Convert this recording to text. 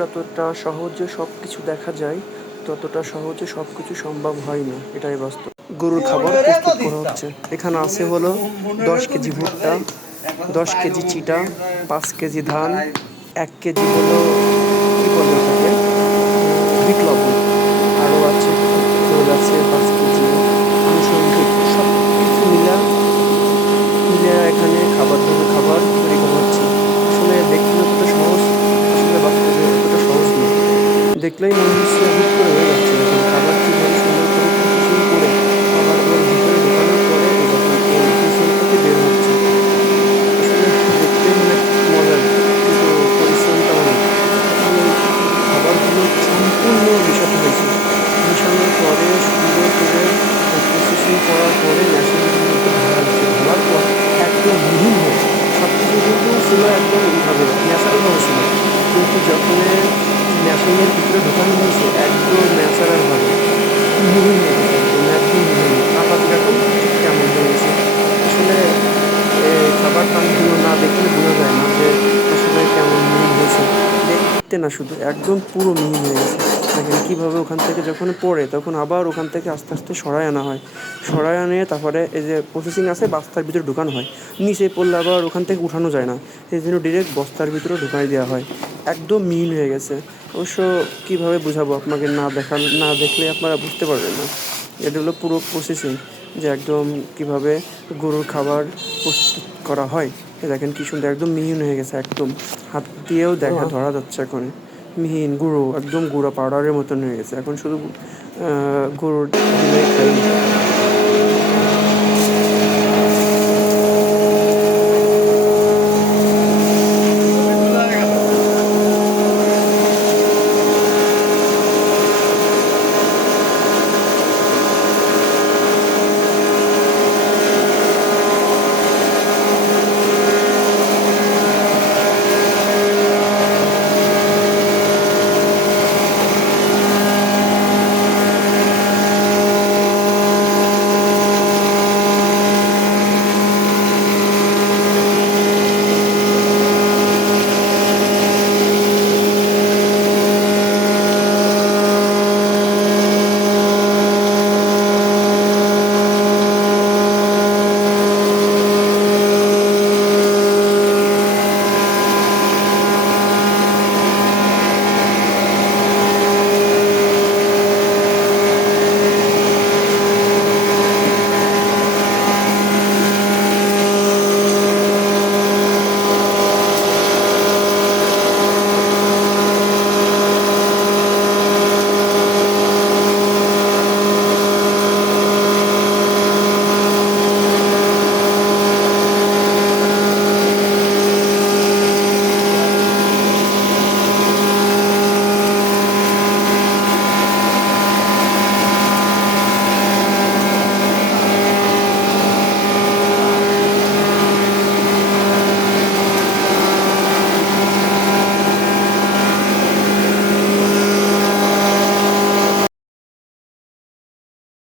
যতটা সহজে সবকিছু দেখা যায় ততটা সহজে সবকিছু সম্ভব হয় না, এটাই বাস্তব। গরুর খাবার প্রস্তুত করা হচ্ছে। এখানে আছে হলো 10 কেজি ভুট্টা, 10 কেজি চিটা, 5 কেজি ধান, 1 কেজি হলো কি বলে ওটাকে বিট লবণ, আরও আছে খোল আছে 5 কেজি, আনুষঙ্গিক সব কিছু মিলে এখানে গরুর খাবার তৈরি করা হচ্ছে। আসলে দেখতে যতটা সহজ, আসলে বাস্তবে এতটা সহজ না। দেখলেই মনে হচ্ছে হুট করে হয়ে যাচ্ছে। দেখুন খাবার কীভাবে সুন্দর করে প্রসেসিং করে আবার ওর ভিতরে ঢোকানোর পরে যখন এই হুইসেল থেকে বের হচ্ছে, আসলে দেখতেই মানে মজার, কিন্তু পরিশ্রমটা অনেক। আসলে খাবারগুলো সম্পূর্ণ মেশাতে হয়েছে। মেশানোর পরে সুন্দর করে প্রসেসিং করার পরে মেশিনের মধ্যে ঢালা হচ্ছে। ঢালার পর একদম মিহিন হয়। সব কিছু কিন্তু ছিল একদম এইভাবে ন্যাচারালভাবে ছিল, কিন্তু যখন মেশিনের ভিতরে ঢোকানো হয়েছে একদম ন্যাচারালভাবে মিহিন হয়ে গেছে, একদম মিহিন আটা যেরকম ঠিক তেমন হয়ে গেছে। আসলে খাবার পানগুলো না দেখলে বোঝা যায় না যে আসলে কেমন মিহিন হয়েছে। দেখতে না, শুধু একদম পুরো মিহিন হয়ে গেছে। দেখেন কীভাবে ওখান থেকে যখন পড়ে তখন আবার ওখান থেকে আস্তে আস্তে সরায় আনা হয়। সরায় আনিয়ে তারপরে এই যে প্রসেসিং আছে বস্তার ভিতরে ঢুকানো হয়। নিচে পড়লে আবার ওখান থেকে উঠানো যায় না, এই জন্য ডিরেক্ট বস্তার ভিতরে ঢুকাই দেওয়া হয়। একদম মিহিন হয়ে গেছে। অবশ্য কীভাবে বোঝাবো আপনাকে, না দেখলে আপনারা বুঝতে পারবেন না। এটা হলো পুরো প্রসেসিং, যে একদম কীভাবে গরুর খাবার প্রস্তুত করা হয়। দেখেন কী সুন্দর একদম মিহিন হয়ে গেছে, একদম হাত দিয়েও ধরা যাচ্ছে এখন। মিহিন গুঁড়ো, একদম গুঁড়ো পাউডারের মতন হয়ে গেছে। এখন শুধু গরুর দিলে খাই।